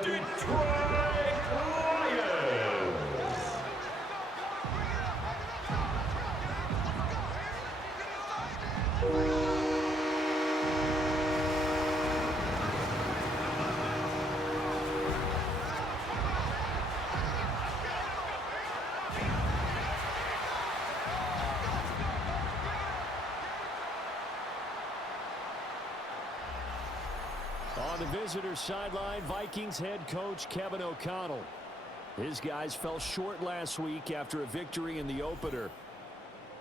Detroit Lions. On the visitor sideline, Vikings head coach Kevin O'Connell. His guys fell short last week after a victory in the opener.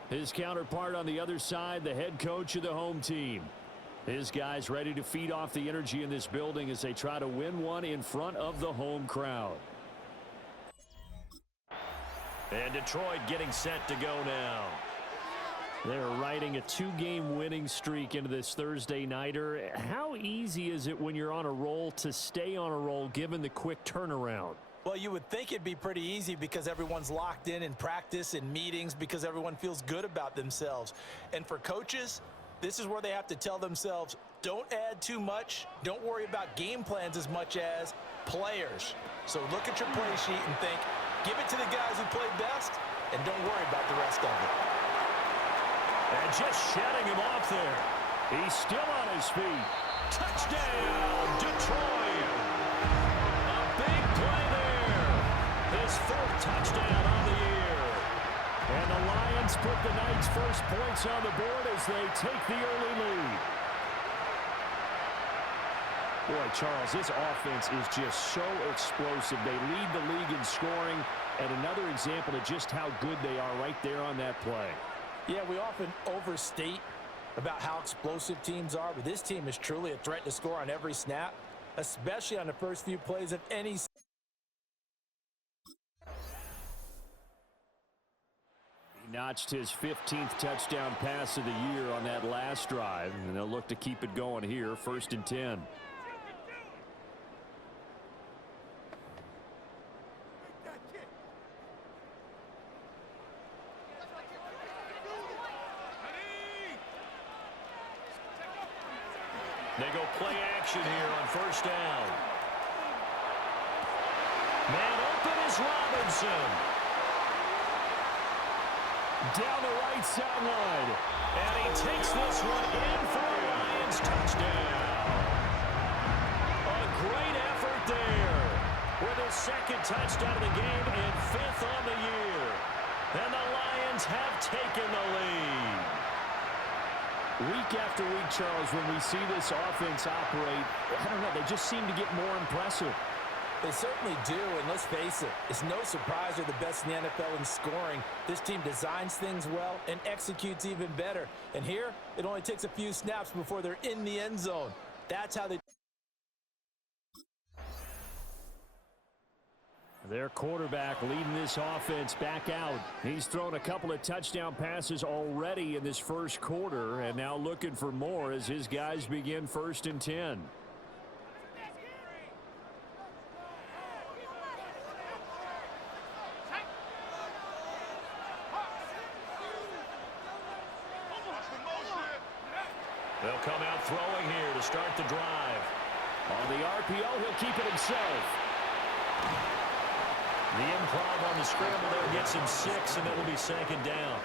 His counterpart on the other side, the head coach of the home team. His guys ready to feed off the energy in this building as they try to win one in front of the home crowd. And Detroit getting set to go now. They're riding a two-game winning streak into this Thursday nighter. How easy is it when you're on a roll to stay on a roll given the quick turnaround? Well, you would think it'd be pretty easy because everyone's locked in practice and meetings because everyone feels good about themselves. And for coaches, this is where they have to tell themselves, don't add too much, don't worry about game plans as much as players. So look at your play sheet and think, give it to the guys who play best and don't worry about the rest of it. And just shedding him off there. He's still on his feet. Touchdown, Detroit. A big play there. His fourth touchdown on the year. And the Lions put the Knights' first points on the board as they take the early lead. Boy, Charles, this offense is just so explosive. They lead the league in scoring, and another example of just how good they are right there on that play. Yeah, we often overstate about how explosive teams are, but this team is truly a threat to score on every snap, especially on the first few plays of any. He notched his 15th touchdown pass of the year on that last drive, and they'll look to keep it going here, 1st and 10. They go play action here on 1st down. Man open is Robinson. Down the right sideline. And he takes this one in for a Lions touchdown. A great effort there. With his second touchdown of the game and 5th on the year. And the Lions have taken the lead. Week after week, Charles, when we see this offense operate, I don't know, they just seem to get more impressive. They certainly do, and let's face it, it's no surprise they're the best in the NFL in scoring. This team designs things well and executes even better. And here, it only takes a few snaps before they're in the end zone. That's how they... Their quarterback leading this offense back out. He's thrown a couple of touchdown passes already in this first quarter, and now looking for more as his guys begin 1st and 10. They'll come out throwing here to start the drive. On the RPO, he'll keep it himself. The improv on the scramble there gets him 6, and it will be 2nd down.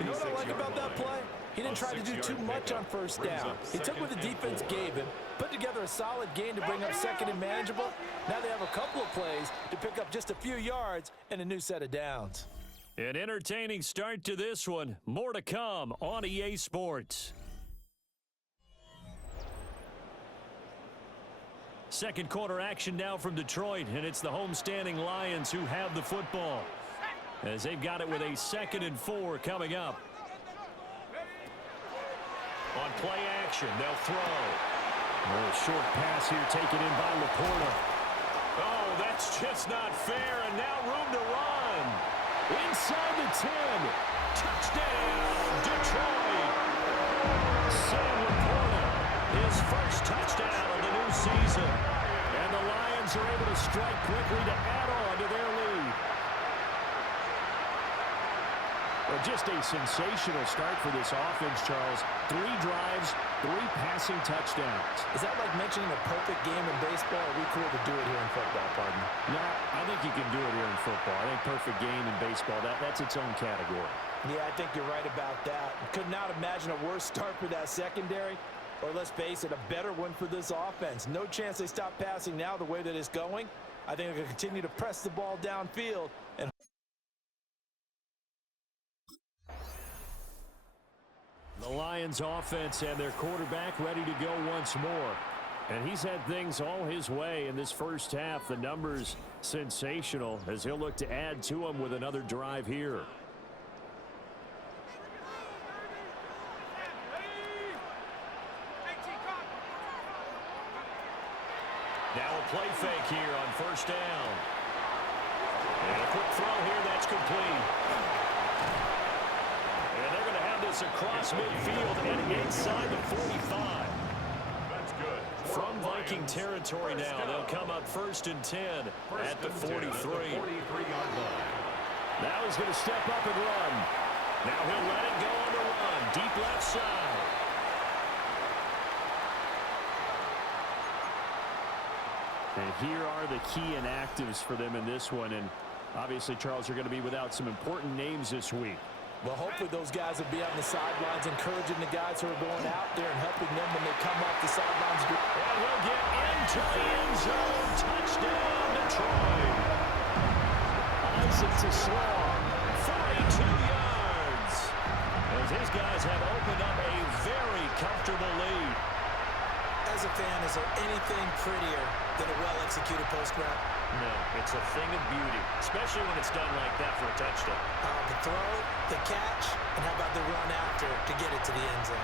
You know what I like about that play? He didn't try to do too much on 1st down. He took what the defense gave him, put together a solid gain to bring up 2nd and manageable. Now they have a couple of plays to pick up just a few yards and a new set of downs. An entertaining start to this one. More to come on EA Sports. Second quarter action now from Detroit, and it's the homestanding Lions who have the football as they've got it with a 2nd and 4 coming up. On play action, they'll throw. A short pass here taken in by Laporta. Oh, that's just not fair, and now room to run. Inside the 10. Touchdown, Detroit. Sam Laporta, his first touchdown of the new season. And the Lions are able to strike quickly to add on to their lead. Well, just a sensational start for this offense, Charles. 3 drives, 3 passing touchdowns. Is that like mentioning a perfect game in baseball? Or are we cool to do it here in football, pardon? No, I think you can do it here in football. I think perfect game in baseball, that's its own category. Yeah, I think you're right about that. Could not imagine a worse start for that secondary. Or let's face it, a better one for this offense. No chance they stop passing now the way that it's going. I think they're going to continue to press the ball downfield. And the Lions offense and their quarterback ready to go once more. And he's had things all his way in this first half. The numbers sensational as he'll look to add to them with another drive here. Now a play fake here on first down. And a quick throw here, that's complete. And they're going to have this across midfield and inside the 45. That's good. From Viking territory now, they'll come up 1st and 10 at the 43. Now he's going to step up and run. Now he'll let it go on the run. Deep left side. And here are the key inactives for them in this one. And obviously, Charles, you're going to be without some important names this week. well, hopefully those guys will be on the sidelines encouraging the guys who are going out there and helping them when they come off the sidelines. And he'll get into the end zone. Touchdown, Detroit. Isaac to slow. 42 yards. As his guys have opened up a very comfortable lead. As a fan, is there anything prettier than a well-executed post route? No, it's a thing of beauty, especially when it's done like that for a touchdown. The throw, the catch, and how about the run after to get it to the end zone?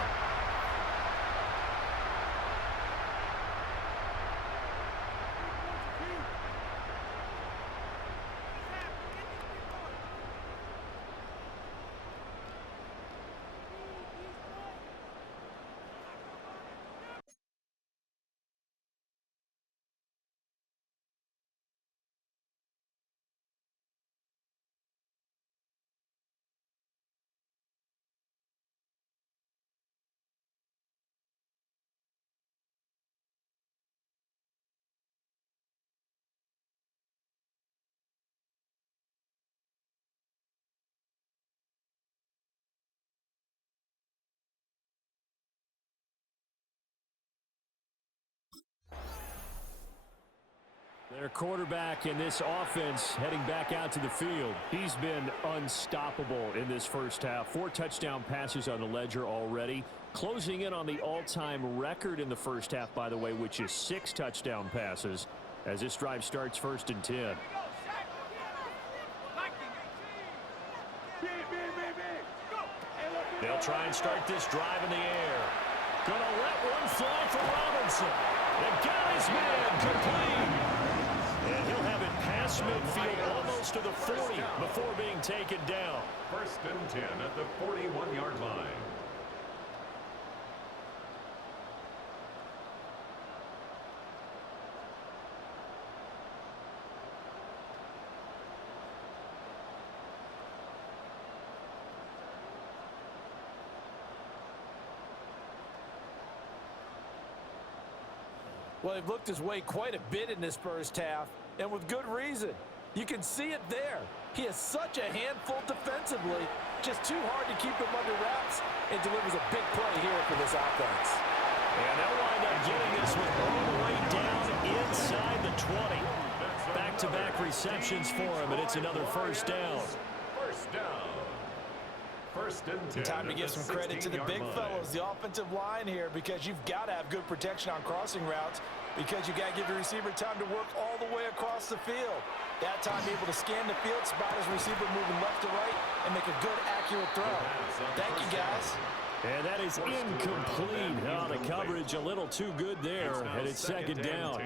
Their quarterback in this offense heading back out to the field. He's been unstoppable in this first half. 4 touchdown passes on the ledger already. Closing in on the all-time record in the first half, by the way, which is 6 touchdown passes as this drive starts 1st and 10. They'll try and start this drive in the air. Gonna let one fly for Robinson. The guy's man complete. And he'll have it past midfield almost to the 40 before being taken down. 1st and 10 at the 41-yard line. Well, they've looked his way quite a bit in this first half, and with good reason. You can see it there. He is such a handful defensively, just too hard to keep him under wraps, and delivers a big play here for this offense. And they'll wind up getting this one all the way down inside the 20. Back-to-back receptions for him, and it's another first down. First down. 1st and 10. Time to give some credit to the big fellows, the offensive line here, because you've got to have good protection on crossing routes, because you got to give your receiver time to work all the way across the field. That time able to scan the field, spot his receiver moving left to right, and make a good, accurate throw. Thank you, guys. And that is incomplete. Oh, the coverage a little too good there, and it's 2nd down.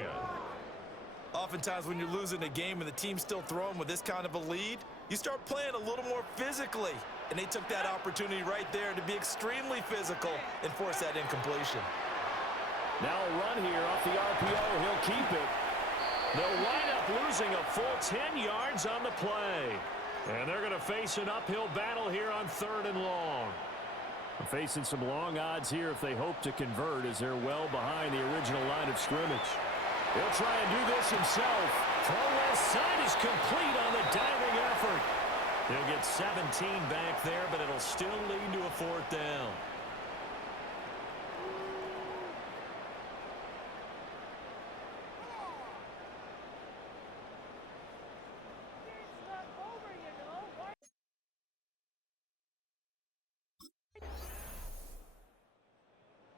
Oftentimes when you're losing a game and the team's still throwing with this kind of a lead, you start playing a little more physically. And they took that opportunity right there to be extremely physical and force that incompletion. Now a run here off the RPO. He'll keep it. They'll wind up losing a full 10 yards on the play. And they're going to face an uphill battle here on 3rd and long. Facing some long odds here if they hope to convert, as they're well behind the original line of scrimmage. He'll try and do this himself. Throw left side is complete on the diving effort. He'll get 17 back there, but it'll still lead to a 4th down.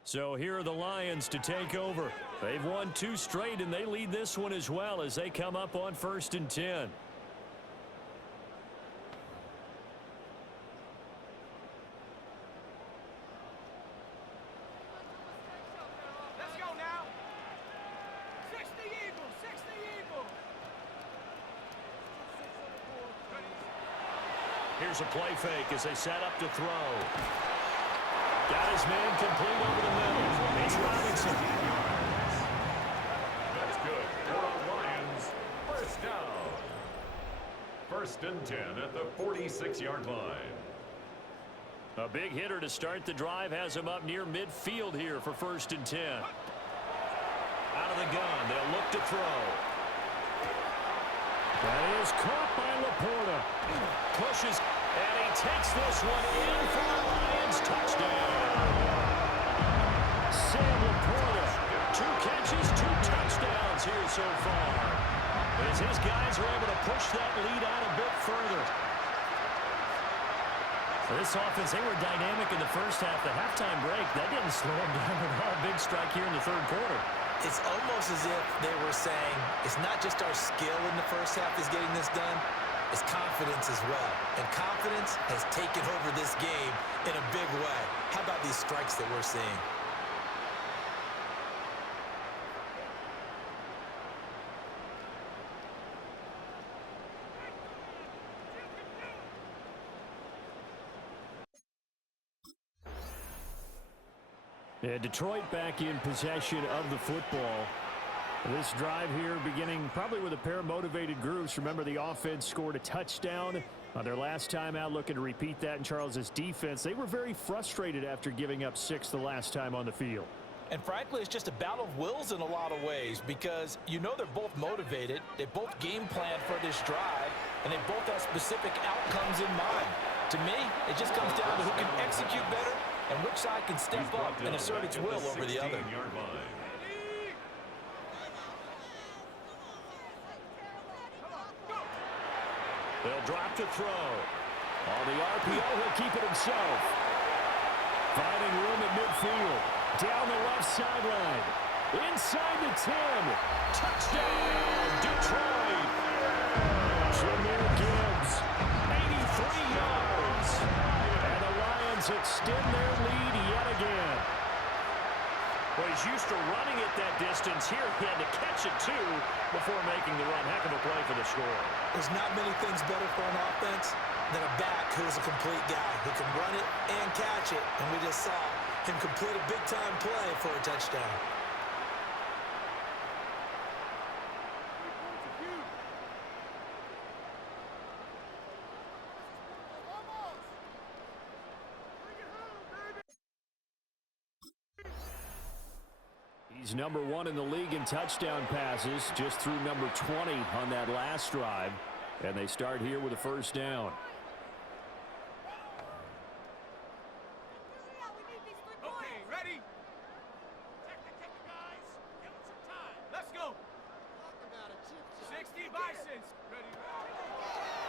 So here are the Lions to take over. They've won 2 straight, and they lead this one as well as they come up on 1st and 10. Let's go now. 60 Eagles, 60 Eagles. Here's a play fake as they set up to throw. Got his man complete over the middle. It's Robinson. That's good for the Lions. First down. 1st and 10 at the 46-yard line. A big hitter to start the drive has him up near midfield here for 1st and 10. Out of the gun, they'll look to throw. That is caught by Laporta. Pushes, and he takes this one in for the Lions touchdown. Sam Laporta, 2 catches, 2 touchdowns here so far. As his guys are able to push that lead out a bit further. This offense, they were dynamic in the first half. The halftime break, that didn't slow them down at all. Big strike here in the 3rd quarter. It's almost as if they were saying, it's not just our skill in the first half is getting this done, it's confidence as well. And confidence has taken over this game in a big way. How about these strikes that we're seeing? And Detroit back in possession of the football. This drive here beginning probably with a pair of motivated groups. Remember, the offense scored a touchdown on their last time out, looking to repeat that in Charles's defense. They were very frustrated after giving up 6 the last time on the field. And frankly, it's just a battle of wills in a lot of ways because you know they're both motivated, they both game planned for this drive, and they both have specific outcomes in mind. To me, it just comes down to who can execute better and which side can step up and assert its will over the other. They'll drop to throw. On the RPO, he'll keep it himself. Finding room at midfield. Down the left sideline. Inside the 10. Touchdown, Detroit. Jameer Gibbs. 83 yards. And the Lions extend their lead yet again. Well, he's used to running it that distance. Here he had to catch it, too, before making the run. Heck of a play for the score. There's not many things better for an offense than a back who is a complete guy who can run it and catch it. And we just saw him complete a big-time play for a touchdown. He's number 1 in the league in touchdown passes, just through number 20 on that last drive. And they start here with a 1st down. Okay, ready? Take it, guys. Give it some time. Let's go. 60 Bisons. Ready?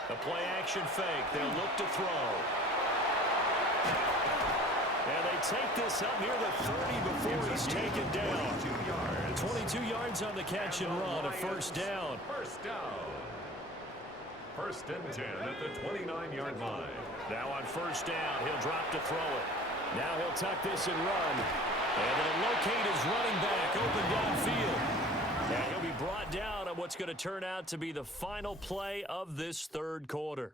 The play action fake. They'll look to throw. And they take this up near the 30 before he's taken down. 22 yards on the catch and run, a 1st down. First down. 1st and 10 at the 29-yard line. Now on 1st down, he'll drop to throw it. Now he'll tuck this and run. And it'll locate his running back open downfield. And he'll be brought down on what's going to turn out to be the final play of this 3rd quarter.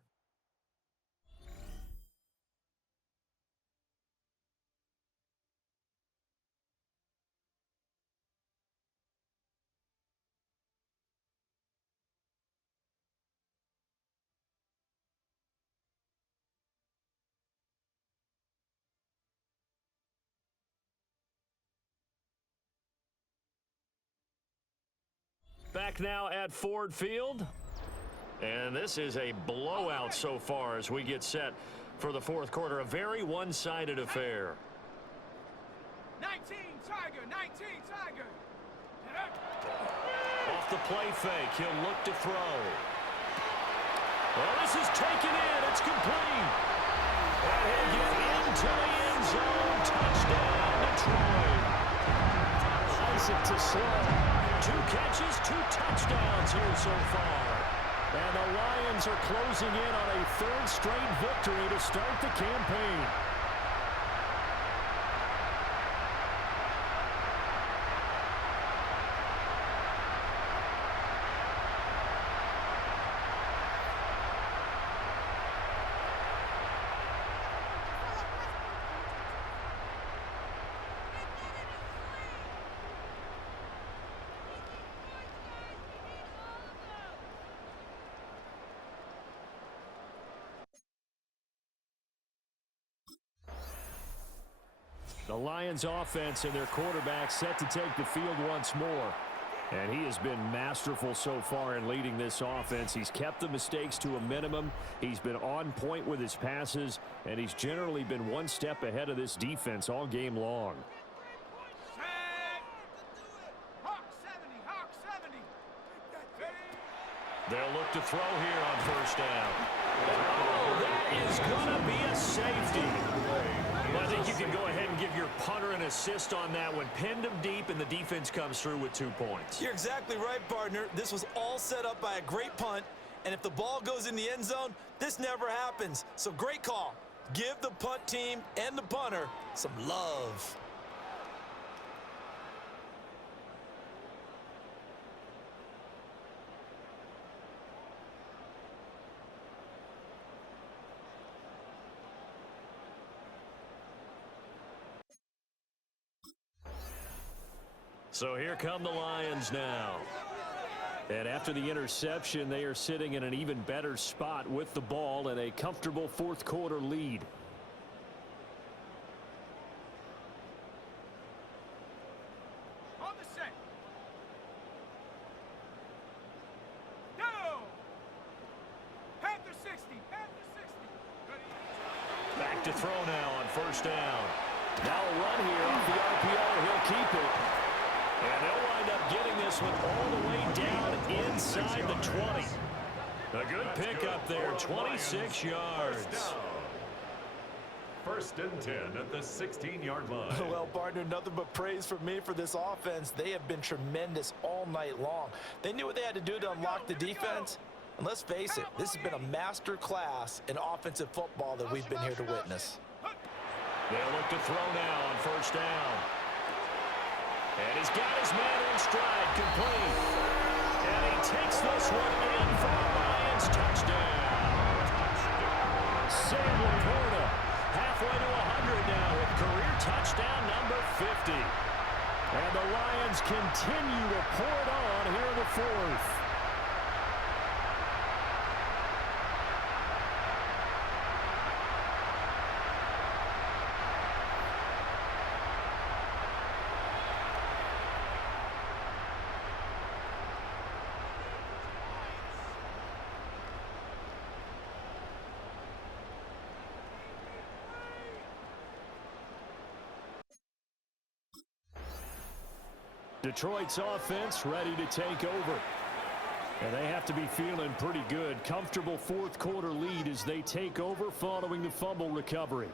Back now at Ford Field. And this is a blowout so far as we get set for the fourth quarter. A very one-sided affair. 19 Tiger, 19 Tiger. Off the play fake, he'll look to throw. Well, this is taken in. It's complete. And he'll get into the end zone. Touchdown, Detroit. Isaac to slow. 2 catches, 2 touchdowns here so far. And the Lions are closing in on a 3rd straight victory to start the campaign. The Lions offense and their quarterback set to take the field once more. And he has been masterful so far in leading this offense. He's kept the mistakes to a minimum. He's been on point with his passes. And he's generally been one step ahead of this defense all game long. Hawk 70, Hawk 70. They'll look to throw here on first down. Oh, that is going to be a safety. Well, I think you can go ahead and give your punter an assist on that one. Pinned him deep, and the defense comes through with 2 points. You're exactly right, partner. This was all set up by a great punt, and if the ball goes in the end zone, this never happens. So great call. Give the punt team and the punter some love. So here come the Lions now. And after the interception, they are sitting in an even better spot with the ball and a comfortable fourth quarter lead. On the set. Go! Panther 60, Panther 60. Ready? Back to throw now on first down. Now a run here off the RPO. He'll keep it. And they'll wind up getting this one all the way down inside the 20. A good pickup there, 26 yards. First and 10 at the 16-yard line. Well, partner, nothing but praise for me for this offense. They have been tremendous all night long. They knew what they had to do to unlock the defense. And let's face it, this has been a master class in offensive football that we've been here to witness. They'll look to throw now on first down. And he's got his man in stride, complete. And he takes this one in for a Lions touchdown. Sam Laporta halfway to 100 now with career touchdown number 50. And the Lions continue to pour it on here in the fourth. Detroit's offense ready to take over. And they have to be feeling pretty good. Comfortable fourth quarter lead as they take over following the fumble recovery.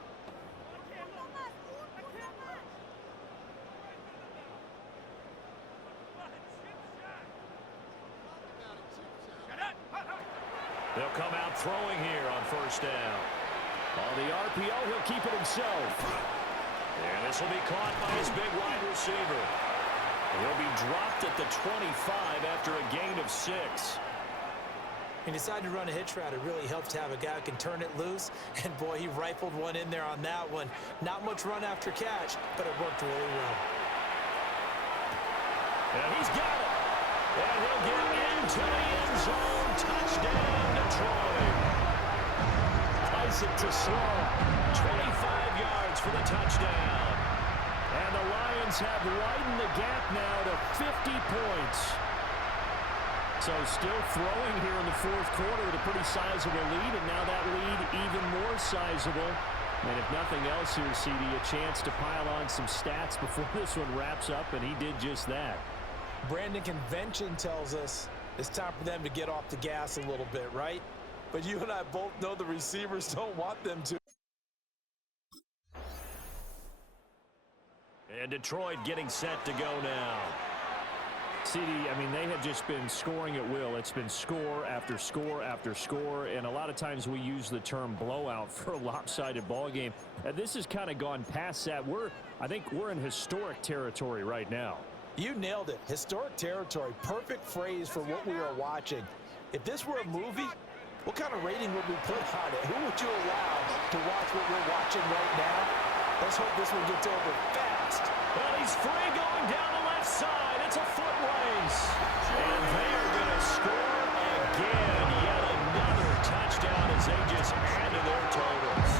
They'll come out throwing here on first down. On the RPO, he'll keep it himself. And this will be caught by his big wide receiver. He'll be dropped at the 25 after a gain of 6. He decided to run a hitch route. It really helps to have a guy who can turn it loose. And, boy, he rifled one in there on that one. Not much run after catch, but it worked really well. And he's got it. And he'll get into the end zone. Touchdown, Detroit. Isaac to slow. 25 yards for the touchdown. And the Lions have widened the gap now to 50 points. So still throwing here in the fourth quarter with a pretty sizable lead, and now that lead even more sizable. And if nothing else here, CD, a chance to pile on some stats before this one wraps up, and he did just that. Brandon, convention tells us it's time for them to get off the gas a little bit, right? But you and I both know the receivers don't want them to. And Detroit getting set to go now. CD, I mean, they have just been scoring at will. It's been score after score after score, and a lot of times we use the term blowout for a lopsided ball game. And this has kind of gone past that. I think we're in historic territory right now. You nailed it. Historic territory. Perfect phrase for what we are watching. If this were a movie, what kind of rating would we put on it? Who would you allow to watch what we're watching right now? Let's hope this one gets over fast. Well, he's free going down the left side. It's a foot race. And they are going to score again. Yet another touchdown as they just add to their totals.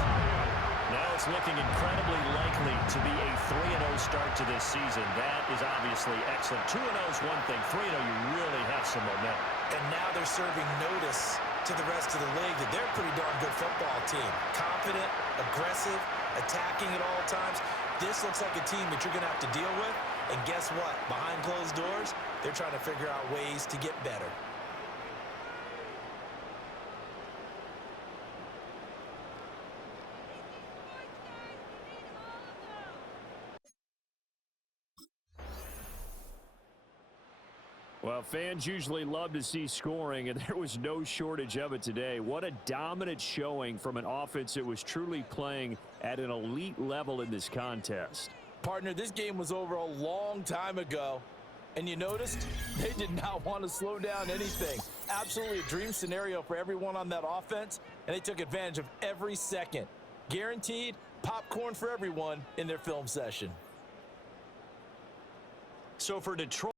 Now it's looking incredibly likely to be a 3-0 start to this season. That is obviously excellent. 2-0 is one thing. 3-0, you really have some momentum. And now they're serving notice to the rest of the league that they're a pretty darn good football team. Confident, aggressive, attacking at all times. This looks like a team that you're going to have to deal with. And guess what? Behind closed doors, they're trying to figure out ways to get better. Well, fans usually love to see scoring, and there was no shortage of it today. What a dominant showing from an offense that was truly playing at an elite level in this contest. Partner, this game was over a long time ago, and you noticed they did not want to slow down anything. Absolutely a dream scenario for everyone on that offense, and they took advantage of every second. Guaranteed popcorn for everyone in their film session. So for Detroit,